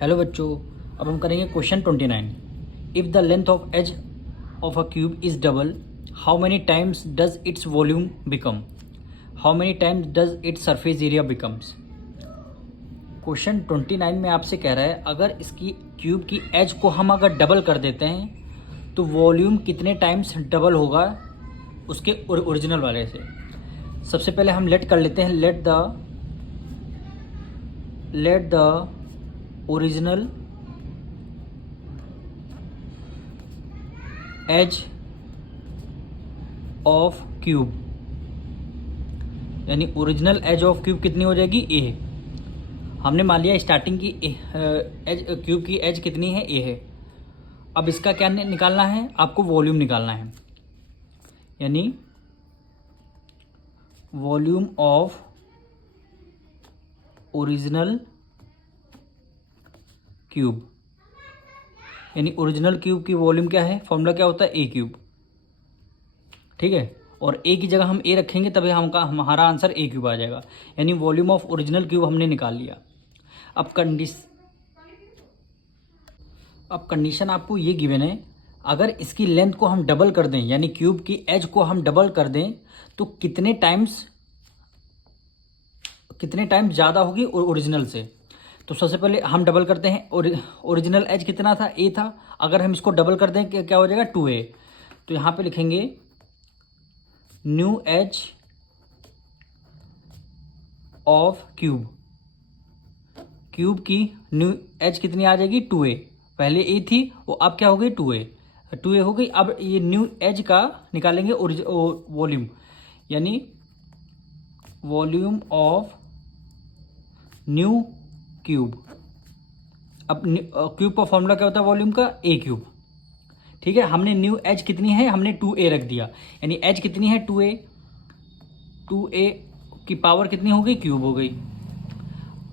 Hello बच्चों, अब हम करेंगे question 29। If the length of edge of a cube is double, how many times does its volume become? How many times does its surface area becomes? Question 29 में आपसे कह रहा है अगर इसकी क्यूब की एज को हम अगर डबल कर देते हैं तो वॉल्यूम कितने टाइम्स डबल होगा उसके ओरिजिनल वाले से। सबसे पहले हम लेट कर लेते हैं, let the original edge of cube, यानी ओरिजिनल एज ऑफ क्यूब कितनी हो जाएगी? ए है। हमने मान लिया स्टार्टिंग की एज क्यूब की एज कितनी है? ए है। अब इसका क्या निकालना है? आपको वॉल्यूम निकालना है, यानी वॉल्यूम ऑफ ओरिजिनल क्यूब, यानी ओरिजिनल क्यूब की वॉल्यूम क्या है? फॉर्मूला क्या होता है? ए क्यूब। ठीक है, और ए की जगह हम ए रखेंगे तभी हमारा आंसर ए क्यूब आ जाएगा, यानी वॉल्यूम ऑफ ओरिजिनल क्यूब हमने निकाल लिया। अब कंडीशन आपको ये गिवन है, अगर इसकी लेंथ को हम डबल कर दें, यानी क्यूब की एज को हम डबल कर दें, तो कितने टाइम्स ज़्यादा होगी ओरिजिनल से। तो सबसे पहले हम डबल करते हैं, ओरिजिनल एज कितना था? ए था। अगर हम इसको डबल कर दें क्या हो जाएगा? 2a। तो यहाँ पे लिखेंगे न्यू एज ऑफ क्यूब की न्यू एज कितनी आ जाएगी? 2a। पहले ए थी वो अब क्या हो गई? 2a हो गई। अब ये न्यू एज का निकालेंगे वॉल्यूम, यानी वॉल्यूम ऑफ न्यू क्यूब। अब क्यूब का फॉर्मूला क्या होता है वॉल्यूम का? ए क्यूब। ठीक है, हमने न्यू एज कितनी है? हमने 2a रख दिया, यानी एज कितनी है? 2a। 2a की पावर कितनी हो गई? क्यूब हो गई।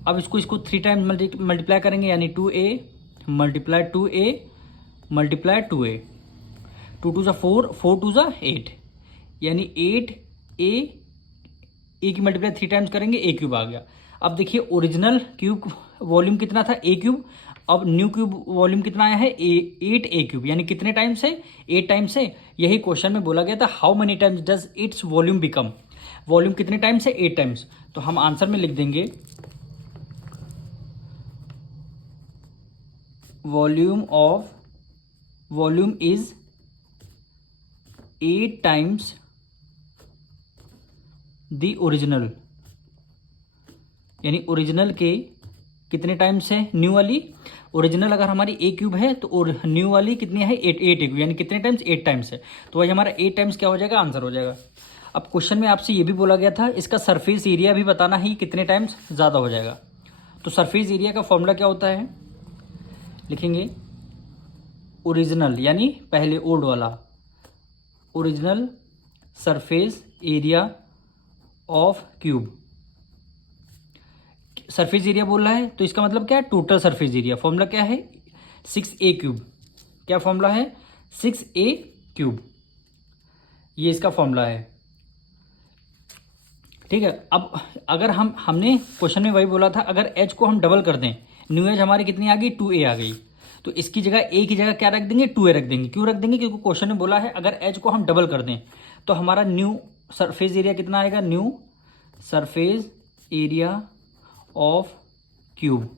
अब इसको 3 टाइम मल्टीप्लाई करेंगे, यानी 2a multiply 2a multiply 2a। 2 2 4, 4 2 8, यानी 8a। ए की मल्टीप्लाई 3 टाइम्स करेंगे, ए क्यूब आ गया। अब देखिए ओरिजिनल क्यूब वॉल्यूम कितना था? ए क्यूब। अब न्यू क्यूब वॉल्यूम कितना आया है? 8a क्यूब, यानी कितने टाइम्स है? 8 टाइम्स है। यही क्वेश्चन में बोला गया था, how many times does its volume become? Volume कितने टाइम्स है? 8 टाइम्स। तो हम आंसर में लिख देंगे volume is 8 times the original, यानी ओरिजिनल के कितने टाइम्स है? न्यू वाली ओरिजिनल अगर हमारी ए क्यूब है तो न्यू वाली कितनी है? 8 ए क्यूब, यानी कितने टाइम्स? 8 टाइम्स है। तो वही हमारा 8 टाइम्स क्या हो जाएगा? आंसर हो जाएगा। अब क्वेश्चन में आपसे ये भी बोला गया था इसका सरफेस एरिया भी बताना ही कितने टाइम्स ज़्यादा हो जाएगा। तो सरफेस एरिया का फॉर्मूला क्या होता है? लिखेंगे ओरिजिनल, यानी पहले ओल्ड वाला, original surface area of cube. Surface area बोल रहा है तो इसका मतलब क्या है? Total surface area. फॉर्मूला क्या है? 6a cube. क्या फॉर्मूला है? 6a क्यूब, ये इसका फॉर्मूला है। ठीक है, अब अगर हमने क्वेश्चन में वही बोला था, अगर एच को हम डबल कर दें, न्यू एज हमारी कितनी आ गई? 2a आ गई। तो इसकी जगह ए की जगह क्या रख देंगे? 2a रख देंगे। क्यों रख देंगे? क्योंकि क्वेश्चन में बोला है अगर एच को हम डबल कर दें तो हमारा न्यू सरफेस एरिया कितना आएगा? New surface area of cube.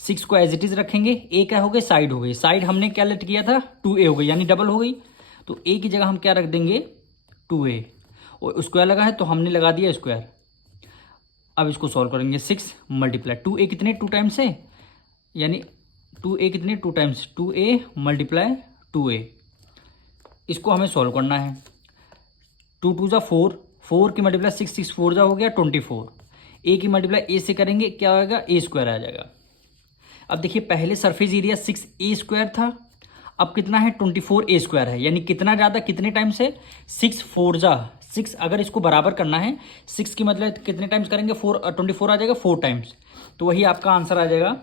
6 को एज इट इज रखेंगे, ए क्या हो गई? साइड हो गई। साइड हमने क्या लेट किया था? 2a हो गई, यानी डबल हो गई। तो ए की जगह हम क्या रख देंगे? 2a। और स्क्वायर लगा है तो हमने लगा दिया स्क्वायर। अब इसको सॉल्व करेंगे। 6 मल्टीप्लाई 2a कितने? 2 टाइम्स है, यानी 2a कितने? 2 टाइम्स। 2a multiply 2a। इसको हमें सॉल्व करना है। 2 2 4, 4 की मल्टीप्लाई 6, 6 4 हो गया 24। ए की मल्टीप्लाई ए से करेंगे क्या होगा? ए स्क्वायर आ जाएगा। अब देखिए पहले सरफेस एरिया 6a स्क्वायर था, अब कितना है? 24a स्क्वायर है, यानी कितना ज़्यादा? कितने टाइम्स है? 6 4 6। अगर इसको बराबर करना है 6 की मतलब कितने टाइम्स करेंगे? 24 आ जाएगा 4 टाइम्स। तो वही आपका आंसर आ जाएगा,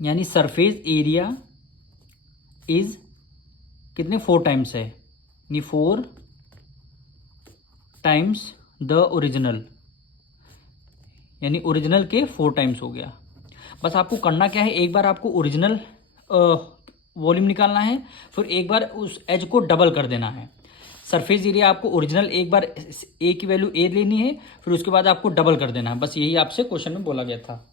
यानी सरफेस एरिया इज कितने? 4 टाइम्स है, यानी 4 टाइम्स द ओरिजिनल, यानी ओरिजिनल के 4 टाइम्स हो गया। बस आपको करना क्या है, एक बार आपको ओरिजिनल वॉल्यूम निकालना है, फिर एक बार उस एज को डबल कर देना है। सरफेस एरिया आपको ओरिजिनल एक बार ए की वैल्यू ए लेनी है, फिर उसके बाद आपको डबल कर देना है। बस यही आपसे क्वेश्चन में बोला गया था।